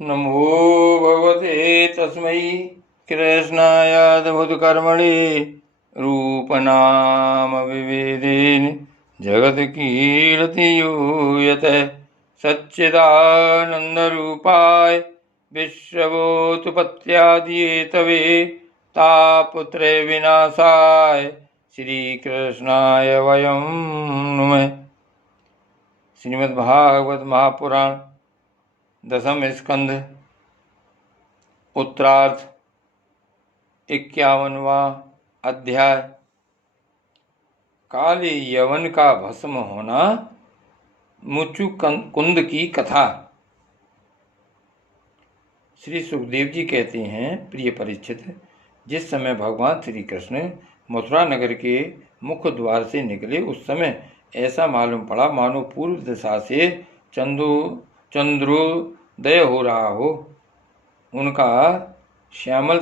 नमो भगवते तस्मै कृष्णायाद्भुतकर्मणे रूपनामविभेदेन जगत्कीर्ति यूयते सच्चिदानन्दरूपाय विश्वभूतपत्यादिहेतवे तापत्रय विनाशाय श्रीकृष्णाय वयं नुमः। श्रीमद्भागवत महापुराण दशम स्कंध उत्तरार्ध 51वां अध्याय। काले यवन का भस्म होना, मुचुकुंद की कथा। श्री सुखदेव जी कहते हैं, प्रिय परीक्षित, जिस समय भगवान श्री कृष्ण मथुरा नगर के मुख्य द्वार से निकले उस समय ऐसा मालूम पड़ा मानो पूर्व दिशा से चंद्रोदय हो रहा हो। उनका श्यामल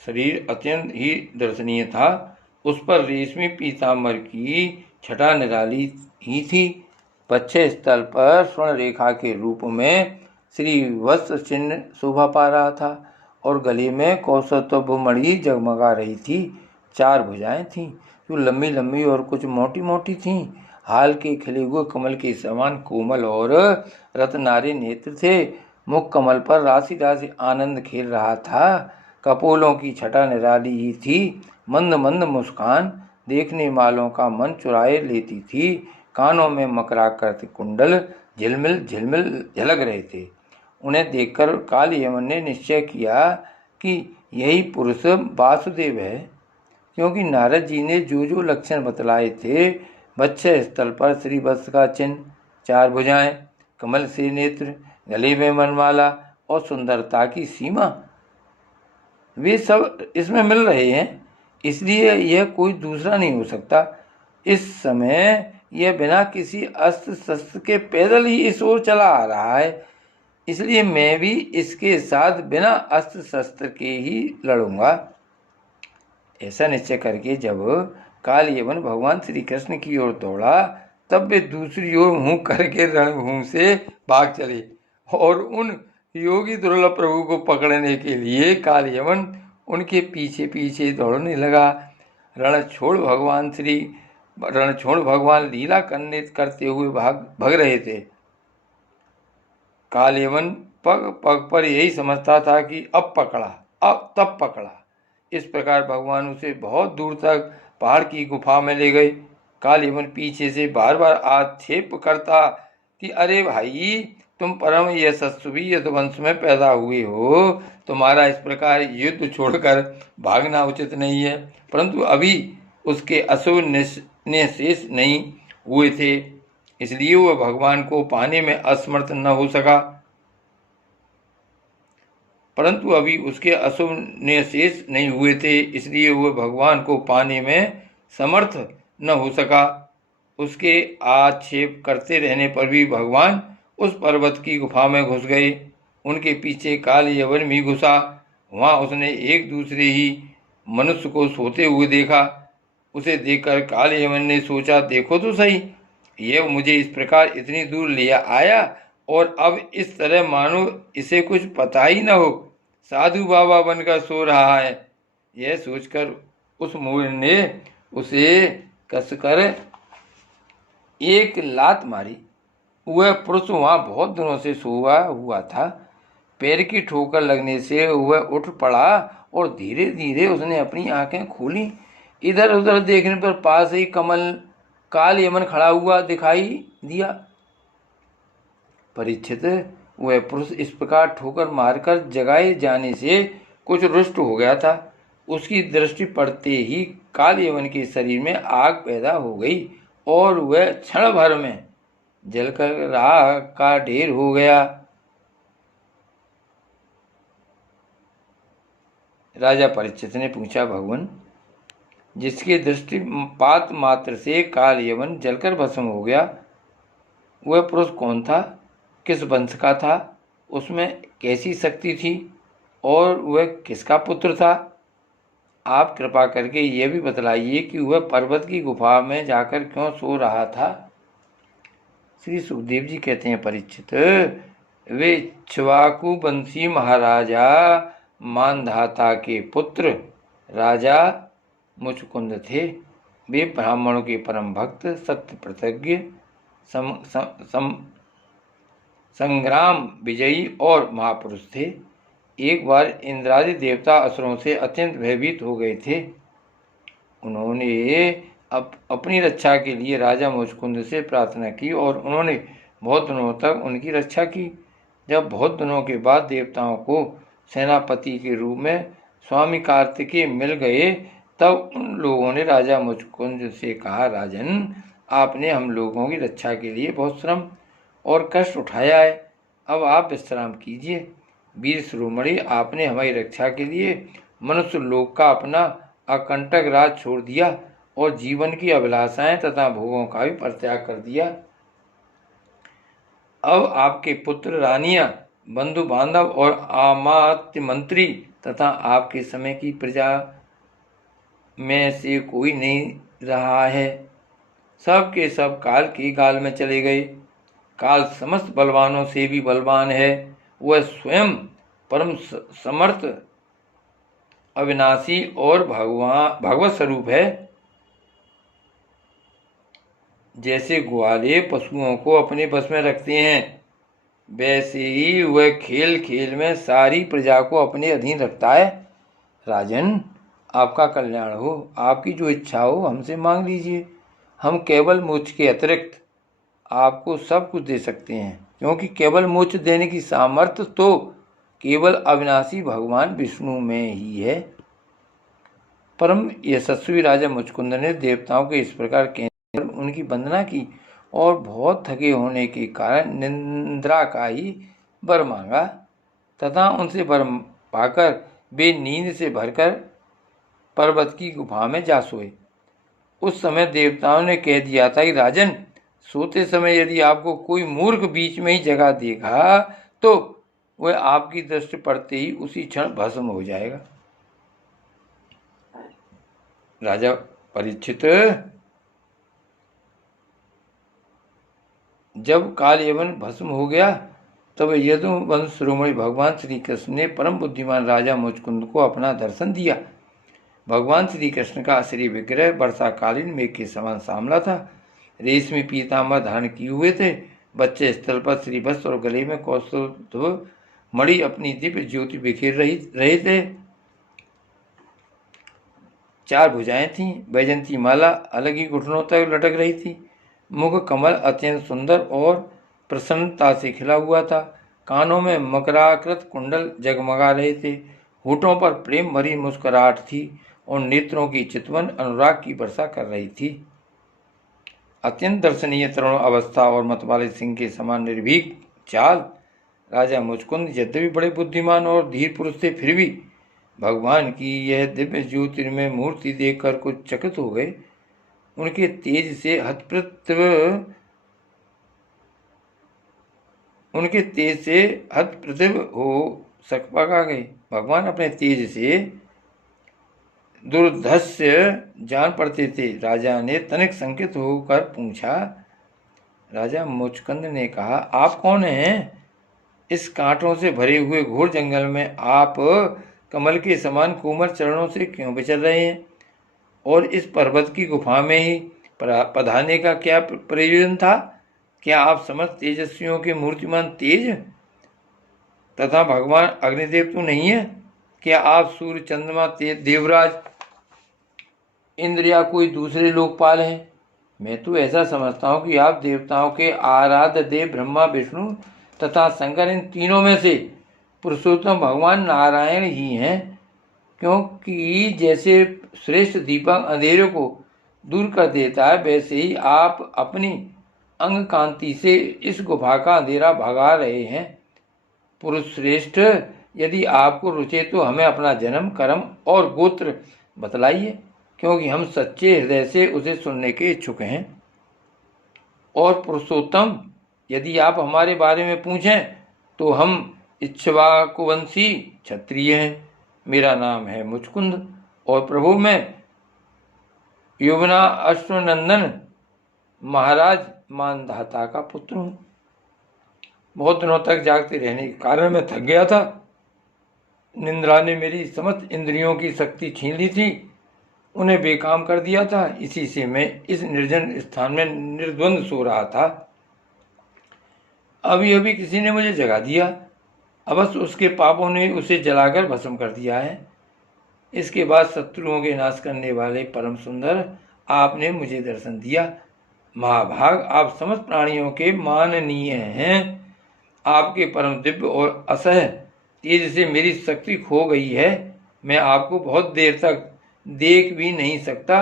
शरीर अत्यंत ही दर्शनीय था। उस पर रेशमी पीताम्बर की छटा निराली ही थी। पश्च स्थल पर स्वर्ण रेखा के रूप में श्री वस्त्र चिन्ह शोभा पा रहा था और गले में कौस्तुभमणि जगमगा रही थी। 4 भुजाएं थीं जो लंबी लंबी और कुछ मोटी मोटी थीं। हाल के खिले हुए कमल के समान कोमल और रत्नारे नेत्र थे। मुख कमल पर राशि राशि आनंद खेल रहा था। कपोलों की छटा निराली ही थी। मंद मंद मुस्कान देखने वालों का मन चुराए लेती थी। कानों में मकराकृत कुंडल झिलमिल झिलमिल झलक रहे थे। उन्हें देखकर काल यमन ने निश्चय किया कि यही पुरुष वासुदेव है, क्योंकि नारद जी ने जो जो लक्षण बतलाए थे, वक्ष स्थल पर श्री वत्स का चिन्ह, 4 भुजाएं, कमल से नेत्र, गले में मनमाला और सुंदरता की सीमा, वे सब इसमें मिल रहे हैं। इसलिए यह कोई दूसरा नहीं हो सकता। इस समय यह बिना किसी अस्त्र शस्त्र के पैदल ही इस ओर चला आ रहा है। इसलिए मैं भी इसके साथ बिना अस्त्र शस्त्र के ही लड़ूंगा। ऐसा निश्चय करके जब काल यवन भगवान श्री कृष्ण की ओर दौड़ा, तब वे दूसरी ओर मुंह करके रणभूमि से भाग चले और उन योगी दुर्लभ प्रभु को पकड़ने के लिए काल यवन उनके पीछे पीछे दौड़ने लगा। रणछोड़ भगवान लीला करते हुए भग रहे थे। काल यवन पग पग पर यही समझता था कि अब तब पकड़ा। इस प्रकार भगवान उसे बहुत दूर तक पहाड़ की गुफा में ले गए। काल यवन पीछे से बार बार आक्षेप करता कि अरे भाई, तुम परम यशस्वी यदुवंश में पैदा हुए हो, तुम्हारा इस प्रकार युद्ध छोड़कर भागना उचित नहीं है। परंतु अभी उसके असुर निःशेष नहीं हुए थे, इसलिए वह भगवान को पाने में असमर्थ न हो सका। परंतु अभी उसके अशुभ निःशेष नहीं हुए थे, इसलिए वह भगवान को पाने में समर्थ न हो सका। उसके आक्षेप करते रहने पर भी भगवान उस पर्वत की गुफा में घुस गए। उनके पीछे काल यवन भी घुसा। वहाँ उसने एक दूसरे ही मनुष्य को सोते हुए देखा। उसे देखकर काल यवन ने सोचा, देखो तो सही, यह मुझे इस प्रकार इतनी दूर ले आया और अब इस तरह मानो इसे कुछ पता ही न हो, साधु बाबा बनकर सो रहा है। यह सोचकर उस मूढ़ ने उसे कसकर एक लात मारी। वह पुरुष वहाँ बहुत दिनों से सोया हुआ था। पैर की ठोकर लगने से वह उठ पड़ा और धीरे धीरे उसने अपनी आंखें खोली। इधर उधर देखने पर पास ही काल यमन खड़ा हुआ दिखाई दिया। परीक्षित, वह पुरुष इस प्रकार ठोकर मारकर जगाए जाने से कुछ रुष्ट हो गया था। उसकी दृष्टि पड़ते ही काल यवन के शरीर में आग पैदा हो गई और वह क्षण भर में जलकर राख का ढेर हो गया। राजा परीक्षित ने पूछा, भगवान, जिसके दृष्टिपात मात्र से काल यवन जलकर भस्म हो गया, वह पुरुष कौन था? किस वंश का था? उसमें कैसी शक्ति थी और वह किसका पुत्र था? आप कृपा करके यह भी बतलाइए कि वह पर्वत की गुफा में जाकर क्यों सो रहा था। श्री सुखदेव जी कहते हैं, परीक्षित, वे इक्ष्वाकु वंशी महाराजा मानधाता के पुत्र राजा मुचकुंद थे। वे ब्राह्मणों के परम भक्त, सत्य प्रतिज्ञ, संग्राम विजयी और महापुरुष थे। एक बार इंद्रादि देवता असुरों से अत्यंत भयभीत हो गए थे। उन्होंने अपनी रक्षा के लिए राजा मुचकुंद से प्रार्थना की और उन्होंने बहुत दिनों तक उनकी रक्षा की। जब बहुत दिनों के बाद देवताओं को सेनापति के रूप में स्वामी कार्तिकेय मिल गए, तब उन लोगों ने राजा मुचकुंद से कहा, राजन, आपने हम लोगों की रक्षा के लिए बहुत श्रम और कष्ट उठाया है, अब आप विश्राम कीजिए। वीर शिरोमणि, आपने हमारी रक्षा के लिए मनुष्य लोक का अपना अकंटक राज छोड़ दिया और जीवन की अभिलाषाएं तथा भोगों का भी परित्याग कर दिया। अब आपके पुत्र, रानियां, बंधु बांधव और अमात्य मंत्री तथा आपके समय की प्रजा में से कोई नहीं रहा है। सब के सब काल की गाल में चले गए। काल समस्त बलवानों से भी बलवान है। वह स्वयं परम समर्थ, अविनाशी और भगवत स्वरूप है। जैसे ग्वाले पशुओं को अपने बस में रखते हैं, वैसे ही वह खेल खेल में सारी प्रजा को अपने अधीन रखता है। राजन, आपका कल्याण हो, आपकी जो इच्छा हो हमसे मांग लीजिए। हम केवल मोक्ष के अतिरिक्त आपको सब कुछ दे सकते हैं, क्योंकि केवल मोक्ष देने की सामर्थ्य तो केवल अविनाशी भगवान विष्णु में ही है। परम यशस्वी राजा मुचकुंद ने देवताओं के इस प्रकार कहने पर उनकी वंदना की और बहुत थके होने के कारण निद्रा का ही वर मांगा तथा उनसे वर पाकर वे नींद से भरकर पर्वत की गुफा में जा सोए। उस समय देवताओं ने कह दिया था कि राजन, सोते समय यदि आपको कोई मूर्ख बीच में ही जगा देगा तो वह आपकी दृष्टि पड़ते ही उसी क्षण भस्म हो जाएगा। राजा परीक्षित, जब काल यवन भस्म हो गया तब यदुवंश शिरोमणि भगवान श्री कृष्ण ने परम बुद्धिमान राजा मुचकुंद को अपना दर्शन दिया। भगवान श्री कृष्ण का श्री विग्रह वर्षाकालीन मेघ के समान सांवला था। रेशमी पीताम्बर धारण किए हुए थे। बच्चे स्थल पर श्रीवत्स और गले में कौस्तुभ मणि अपनी दिव्य ज्योति बिखेर रहे थे। 4 भुजाएं थीं। वैजंती माला अलग ही घुटनों तक लटक रही थी। मुख कमल अत्यंत सुंदर और प्रसन्नता से खिला हुआ था। कानों में मकराकृत कुंडल जगमगा रहे थे। होठों पर प्रेम भरी मुस्कुराहट थी और नेत्रों की चितवन अनुराग की वर्षा कर रही थी। अत्यंत दर्शनीय तरुण अवस्था और मतवाले सिंह के समान निर्भीक चाल। राजा मुचकुंद यद्यपि बड़े बुद्धिमान और धीर पुरुष थे, फिर भी भगवान की यह दिव्य ज्योतिर्मय मूर्ति देखकर कुछ चकित हो गए। उनके तेज से हतप्रतिभ हो सकपका गए। भगवान अपने तेज से दुर्धस्य जान पड़ते थे। राजा ने तनिक संकित होकर पूछा। राजा मुचकुंद ने कहा, आप कौन हैं? इस कांटों से भरे हुए घोर जंगल में आप कमल के समान कोमल चरणों से क्यों विचर रहे हैं? और इस पर्वत की गुफा में ही पधारने का क्या प्रयोजन था? क्या आप समस्त तेजस्वियों के मूर्तिमान तेज तथा भगवान अग्निदेव तो नहीं है? क्या आप सूर्य, चंद्रमा, देवराज, इंद्र या कोई दूसरे लोकपाल हैं? मैं तो ऐसा समझता हूँ कि आप देवताओं के आराध्य देव ब्रह्मा, विष्णु तथा शंकर, इन तीनों में से पुरुषोत्तम भगवान नारायण ही हैं। क्योंकि जैसे श्रेष्ठ दीपक अंधेरे को दूर कर देता है, वैसे ही आप अपनी अंग कांति से इस गुफा का अंधेरा भगा रहे हैं। पुरुष श्रेष्ठ, यदि आपको रुचे तो हमें अपना जन्म, कर्म और गोत्र बतलाइए, क्योंकि हम सच्चे हृदय से उसे सुनने के इच्छुक हैं। और पुरुषोत्तम, यदि आप हमारे बारे में पूछें तो हम इक्ष्वाकुवंशी क्षत्रिय हैं। मेरा नाम है मुचकुंद और प्रभु मैं यमुना अश्वनंदन महाराज मानधाता का पुत्र हूँ। बहुत दिनों तक जागते रहने के कारण मैं थक गया था। निंद्रा ने मेरी समस्त इंद्रियों की शक्ति छीन ली थी, उन्हें बेकाम कर दिया था। इसी से मैं इस निर्जन स्थान में निर्द्वंद सो रहा था। अभी अभी किसी ने मुझे जगा दिया। अवश्य उसके पापों ने उसे जलाकर भस्म कर दिया है। इसके बाद शत्रुओं के नाश करने वाले परम सुंदर आपने मुझे दर्शन दिया। महाभाग, आप समस्त प्राणियों के माननीय हैं। आपके परम दिव्य और असह्य तेज से मेरी शक्ति खो गई है। मैं आपको बहुत देर तक देख भी नहीं सकता।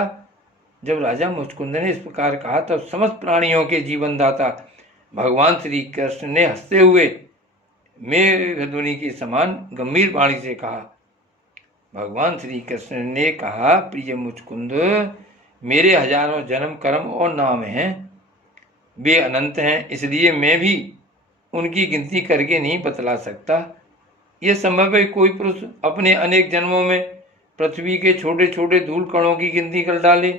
जब राजा मुचकुंद ने इस प्रकार कहा तब समस्त प्राणियों के जीवनदाता भगवान श्री कृष्ण ने हंसते हुए मेघध्वनि के समान गंभीर वाणी से कहा। भगवान श्री कृष्ण ने कहा, प्रिय मुचकुंद, मेरे हजारों जन्म कर्म और नाम हैं। वे अनंत हैं, इसलिए मैं भी उनकी गिनती करके नहीं बतला सकता। यह संभव है कोई पुरुष अपने अनेक जन्मों में पृथ्वी के छोटे छोटे धूल कणों की गिनती कर डाले,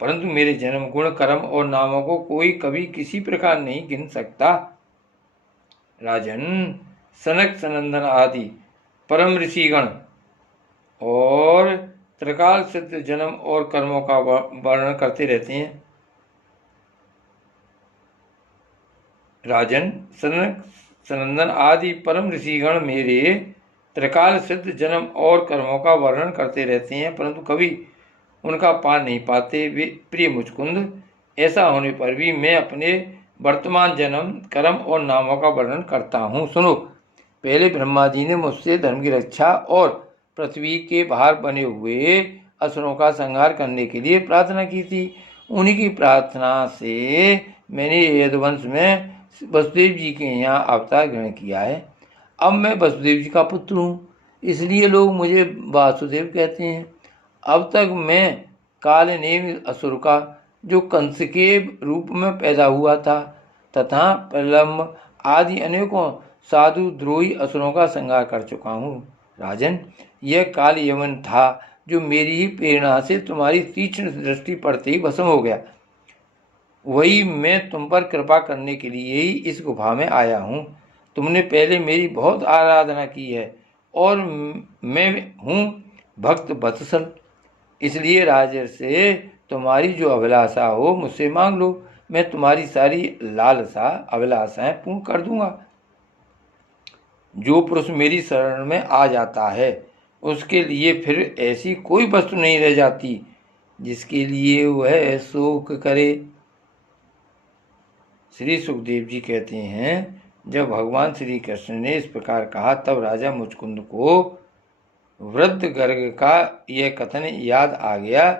परंतु मेरे जन्म गुण कर्म और नामों को कोई कभी किसी प्रकार नहीं गिन सकता। राजन, सनक सनंदन आदि परम ऋषिगण और त्रिकाल सिद्ध जन्म और कर्मों का वर्णन करते रहते हैं। राजन, सनक सनंदन आदि परम ऋषिगण मेरे त्रिकाल सिद्ध जन्म और कर्मों का वर्णन करते रहते हैं, परंतु कभी उनका पार नहीं पाते। वे प्रिय मुचकुंद, ऐसा होने पर भी मैं अपने वर्तमान जन्म कर्म और नामों का वर्णन करता हूँ। सुनो, पहले ब्रह्मा जी ने मुझसे धर्म की रक्षा और पृथ्वी के बाहर बने हुए असुरों का संहार करने के लिए प्रार्थना की थी। उन्हीं की प्रार्थना से मैंने यदुवंश में वसुदेव जी के यहाँ अवतार ग्रहण किया है। अब मैं वसुदेव जी का पुत्र हूँ, इसलिए लोग मुझे वासुदेव कहते हैं। अब तक मैं कालनेमि असुर का, जो कंस के रूप में पैदा हुआ था, तथा प्रलम्ब आदि अनेकों साधु द्रोही असुरों का संहार कर चुका हूँ। राजन, यह काल यवन था जो मेरी ही प्रेरणा से तुम्हारी तीक्ष्ण दृष्टि पड़ते ही भस्म हो गया। वही मैं तुम पर कृपा करने के लिए ही इस गुफा में आया हूँ। तुमने पहले मेरी बहुत आराधना की है और मैं हूँ भक्त वत्सल, इसलिए राजर से तुम्हारी जो अभिलाषा हो मुझसे मांग लो। मैं तुम्हारी सारी लालसा अभिलाषाएं पूर्ण कर दूंगा। जो पुरुष मेरी शरण में आ जाता है उसके लिए फिर ऐसी कोई वस्तु नहीं रह जाती जिसके लिए वह शोक करे। श्री सुखदेव जी कहते हैं, जब भगवान श्री कृष्ण ने इस प्रकार कहा तब राजा मुचकुंद को वृद्ध गर्ग का यह कथन याद आ गया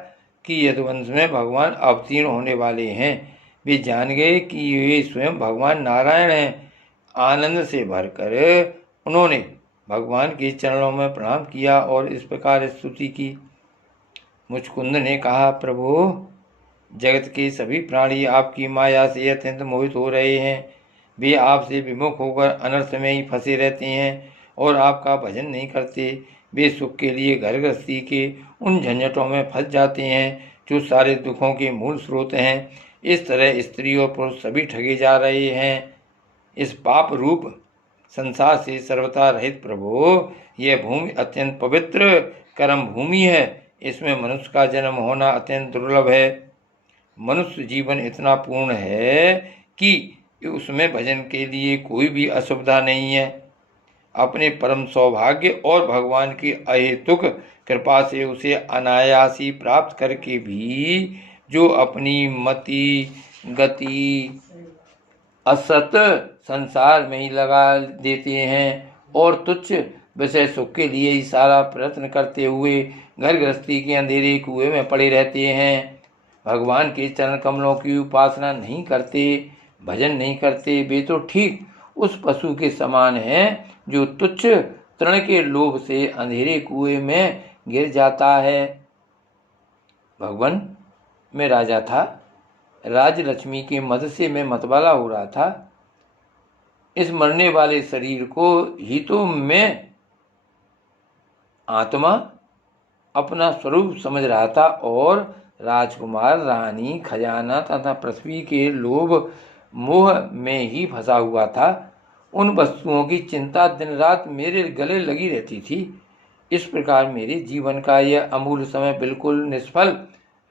कि यदुवंश में भगवान अवतीर्ण होने वाले हैं। वे जान गए कि वे स्वयं भगवान नारायण हैं। आनंद से भरकर उन्होंने भगवान के चरणों में प्रणाम किया और इस प्रकार स्तुति की। मुचकुंद ने कहा, प्रभु, जगत के सभी प्राणी आपकी माया से अत्यंत मोहित हो रहे हैं। वे आपसे विमुख होकर अनर्थ में ही फंसे रहते हैं और आपका भजन नहीं करते। वे सुख के लिए घर गृहस्थी के उन झंझटों में फंस जाते हैं जो सारे दुखों के मूल स्रोत हैं। इस तरह स्त्री और पुरुष सभी ठगे जा रहे हैं। इस पाप रूप संसार से सर्वथा रहित प्रभु, यह भूमि अत्यंत पवित्र कर्म भूमि है। इसमें मनुष्य का जन्म होना अत्यंत दुर्लभ है। मनुष्य जीवन इतना पूर्ण है कि उसमें भजन के लिए कोई भी असुविधा नहीं है। अपने परम सौभाग्य और भगवान की अहेतुक कृपा से उसे अनायासी प्राप्त करके भी जो अपनी मति गति असत संसार में ही लगा देते हैं और तुच्छ विषय सुख के लिए ही सारा प्रयत्न करते हुए घर गृहस्थी के अंधेरे कुएं में पड़े रहते हैं, भगवान के चरण कमलों की उपासना नहीं करते, भजन नहीं करते, वे तो ठीक उस पशु के समान हैं जो तुच्छ तृण के लोभ से अंधेरे कुएं में गिर जाता है। भगवान, मैं राजा था। राजलक्ष्मी के मद से मैं मतवाला हो रहा था। इस मरने वाले शरीर को ही तो मैं आत्मा अपना स्वरूप समझ रहा था और राजकुमार, रानी, खजाना तथा पृथ्वी के लोभ मोह में ही फंसा हुआ था। उन वस्तुओं की चिंता दिन रात मेरे गले लगी रहती थी। इस प्रकार मेरे जीवन का यह अमूल्य समय बिल्कुल निष्फल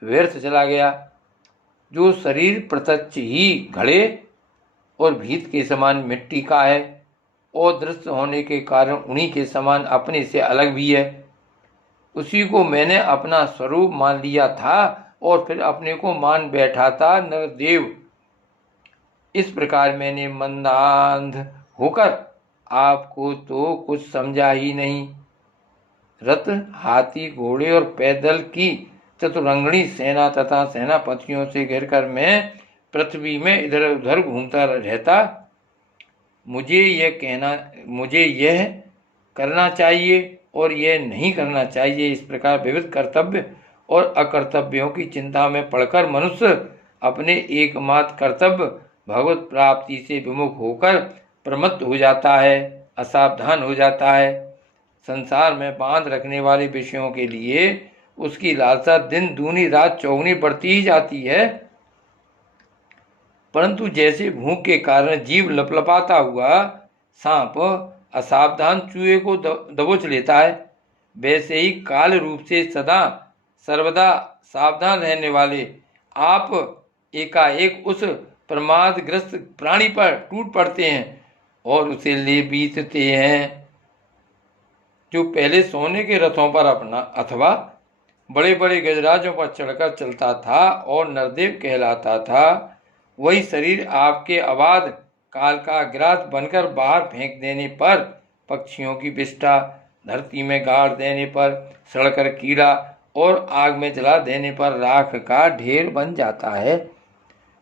व्यर्थ चला गया। जो शरीर प्रत्यक्ष ही घड़े और भीत के समान मिट्टी का है और दृश्य होने के कारण उन्हीं के समान अपने से अलग भी है, उसी को मैंने अपना स्वरूप मान लिया था और फिर अपने को मान बैठा था नरदेव। इस प्रकार मैंने मंदांध होकर आपको तो कुछ समझा ही नहीं। रथ, हाथी, घोड़े और पैदल की चतुरंगणी सेना तथा सेनापतियों से घिरकर मैं पृथ्वी में इधर उधर घूमता रहता। मुझे यह करना चाहिए और यह नहीं करना चाहिए, इस प्रकार विविध कर्तव्य और अकर्तव्यों की चिंता में पड़कर मनुष्य अपने एकमात्र कर्तव्य भगवत प्राप्ति से विमुख होकर प्रमत्त हो जाता है, असावधान हो जाता है। संसार में बांध रखने वाले विषयों के लिए उसकी लालसा दिन दूनी रात चौगुनी बढ़ती ही जाती है। परंतु जैसे भूख के कारण जीव लपलपाता हुआ सांप असावधान चूहे को दबोच लेता है, वैसे ही काल रूप से सदा सर्वदा सावधान रहने वाले आप एकाएक उस प्रमादग्रस्त प्राणी पर टूट पड़ते हैं और उसे ले बीतते हैं। जो पहले सोने के रथों पर अपना अथवा बड़े बड़े गजराजों पर चढ़कर चलता था और नरदेव कहलाता था, वही शरीर आपके अबाध काल का ग्रास बनकर बाहर फेंक देने पर, पक्षियों की विष्ठा धरती में गाड़ देने पर, सड़कर कीड़ा और आग में जला देने पर राख का ढेर बन जाता है।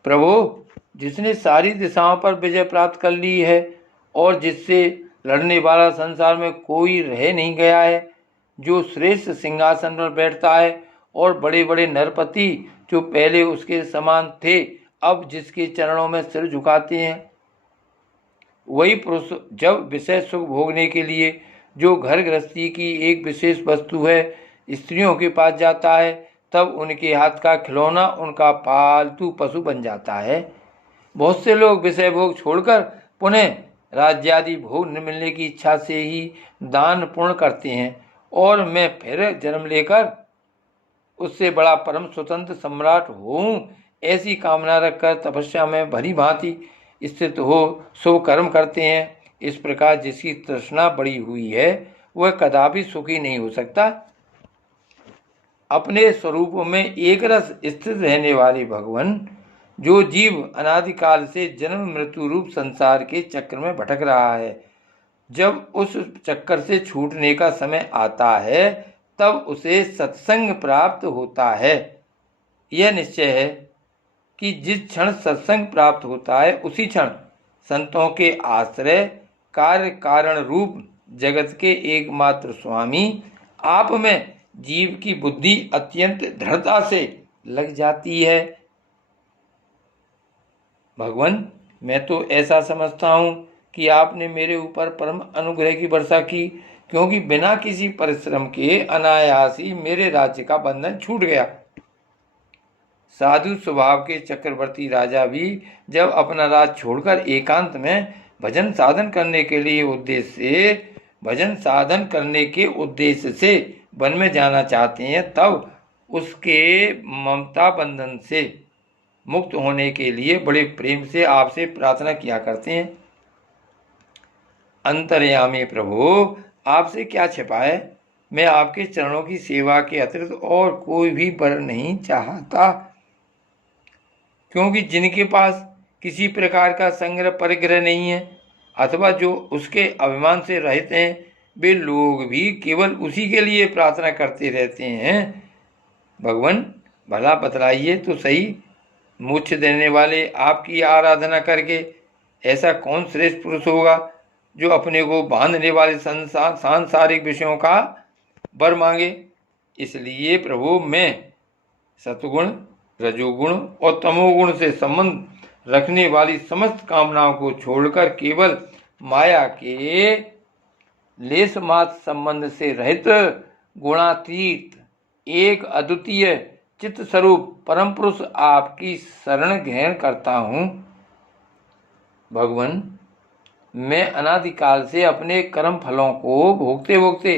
प्रभु, जिसने सारी दिशाओं पर विजय प्राप्त कर ली है और जिससे लड़ने वाला संसार में कोई रह नहीं गया है, जो श्रेष्ठ सिंहासन पर बैठता है और बड़े बड़े नरपति जो पहले उसके समान थे अब जिसके चरणों में सिर झुकाते हैं, वही पुरुष जब विषय सुख भोगने के लिए जो घर गृहस्थी की एक विशेष वस्तु है स्त्रियों के पास जाता है, तब उनके हाथ का खिलौना उनका पालतू पशु बन जाता है। बहुत से लोग विषय भोग छोड़कर पुनः राज्यादि भोग न मिलने की इच्छा से ही दान पुण्य करते हैं और मैं फिर जन्म लेकर उससे बड़ा परम स्वतंत्र सम्राट होऊं, ऐसी कामना रखकर तपस्या में भली भांति स्थित हो शुभ कर्म करते हैं। इस प्रकार जिसकी तृष्णा बड़ी हुई है वह कदापि सुखी नहीं हो सकता। अपने स्वरूप में एक रस स्थित रहने वाले भगवान, जो जीव अनादिकाल से जन्म मृत्यु रूप संसार के चक्र में भटक रहा है, जब उस चक्कर से छूटने का समय आता है तब उसे सत्संग प्राप्त होता है। यह निश्चय है कि जिस क्षण सत्संग प्राप्त होता है उसी क्षण संतों के आश्रय कार्य कारण रूप जगत के एकमात्र स्वामी आप में जीव की बुद्धि अत्यंत दृढ़ता से लग जाती है। भगवान, मैं तो ऐसा समझता हूँ कि आपने मेरे ऊपर परम अनुग्रह की वर्षा की, क्योंकि बिना किसी परिश्रम के अनायास ही मेरे राज्य का बंधन छूट गया। साधु स्वभाव के चक्रवर्ती राजा भी जब अपना राज छोड़कर एकांत में भजन साधन करने के उद्देश्य से वन में जाना चाहते हैं, तब उसके ममता बंधन से मुक्त होने के लिए बड़े प्रेम से आपसे प्रार्थना किया करते हैं। अंतर्यामी प्रभु, आपसे क्या छिपा है, मैं आपके चरणों की सेवा के अतिरिक्त और कोई भी वर नहीं चाहता, क्योंकि जिनके पास किसी प्रकार का संग्रह परिग्रह नहीं है अथवा जो उसके अभिमान से रहित हैं, वे लोग भी केवल उसी के लिए प्रार्थना करते रहते हैं। भगवान, भला बतलाइए तो सही, मोक्ष देने वाले आपकी आराधना करके ऐसा कौन श्रेष्ठ पुरुष होगा जो अपने को बांधने वाले सांसारिक विषयों का वर मांगे। इसलिए प्रभु, मैं सतगुण, रजोगुण और तमोगुण से संबंध रखने वाली समस्त कामनाओं को छोड़कर केवल माया के लेस मात्र संबंध से रहित गुणातीत एक अद्वितीय चित्त स्वरूप परम पुरुष आपकी शरण ग्रहण करता हूँ। भगवान, मैं अनादिकाल से अपने कर्म फलों को भोगते भोगते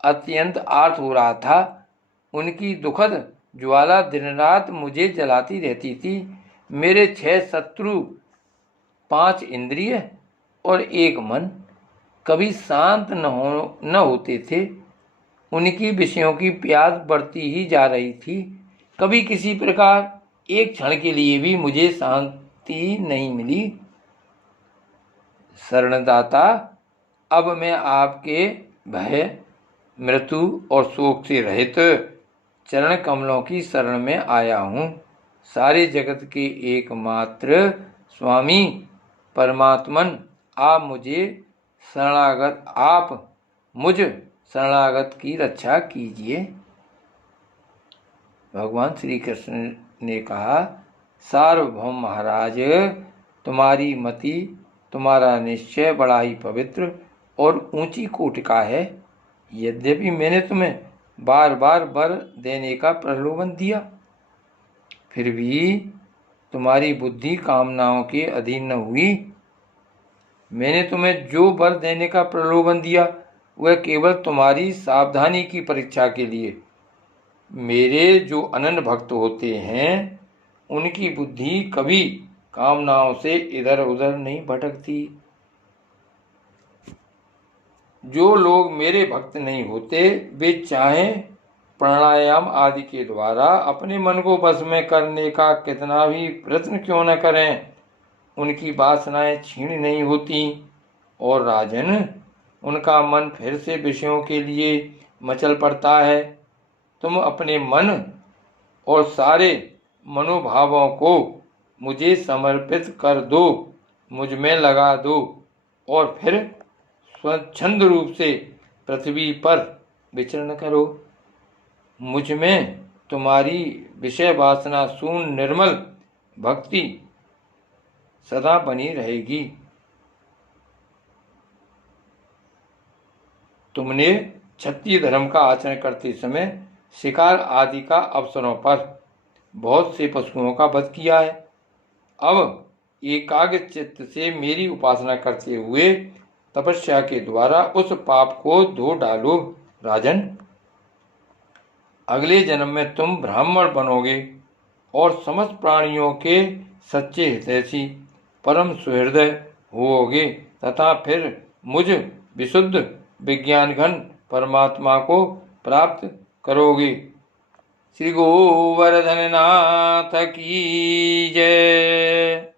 अत्यंत आर्त हो रहा था। उनकी दुखद ज्वाला दिन रात मुझे जलाती रहती थी। मेरे 6 शत्रु, 5 इंद्रिय और 1 मन कभी शांत न होते थे। उनकी विषयों की प्यास बढ़ती ही जा रही थी। कभी किसी प्रकार एक क्षण के लिए भी मुझे शांति नहीं मिली। शरणदाता, अब मैं आपके भय, मृत्यु और शोक से रहित चरण कमलों की शरण में आया हूँ। सारे जगत के एकमात्र स्वामी परमात्मन आप मुझ शरणागत की रक्षा कीजिए। भगवान श्री कृष्ण ने कहा, सार्वभौम महाराज, तुम्हारी मति, तुम्हारा निश्चय बड़ा ही पवित्र और ऊंची कोटि का है। यद्यपि मैंने तुम्हें बार बार वर देने का प्रलोभन दिया, फिर भी तुम्हारी बुद्धि कामनाओं के अधीन न हुई। मैंने तुम्हें जो वर देने का प्रलोभन दिया वह केवल तुम्हारी सावधानी की परीक्षा के लिए। मेरे जो अनन्य भक्त होते हैं उनकी बुद्धि कभी कामनाओं से इधर उधर नहीं भटकती। जो लोग मेरे भक्त नहीं होते वे चाहे प्राणायाम आदि के द्वारा अपने मन को वश में करने का कितना भी प्रयत्न क्यों न करें, उनकी वासनाएं क्षीण नहीं होती। और राजन, उनका मन फिर से विषयों के लिए मचल पड़ता है। तुम अपने मन और सारे मनोभावों को मुझे समर्पित कर दो, मुझ में लगा दो और फिर स्वच्छंद रूप से पृथ्वी पर विचरण करो। मुझ में तुम्हारी विषय वासना शून्य निर्मल भक्ति सदा बनी रहेगी। तुमने क्षत्रिय धर्म का आचरण करते समय शिकार आदि का अवसरों पर बहुत से पशुओं का वध किया है। अब एकाग्र चित्त से मेरी उपासना करते हुए तपस्या के द्वारा उस पाप को धो डालो। राजन, अगले जन्म में तुम ब्राह्मण बनोगे और समस्त प्राणियों के सच्चे हितैषी परम सुहृदय होोगे तथा फिर मुझ विशुद्ध विज्ञान घन परमात्मा को प्राप्त करोगे। श्री गोवर्धन नाथ की जय।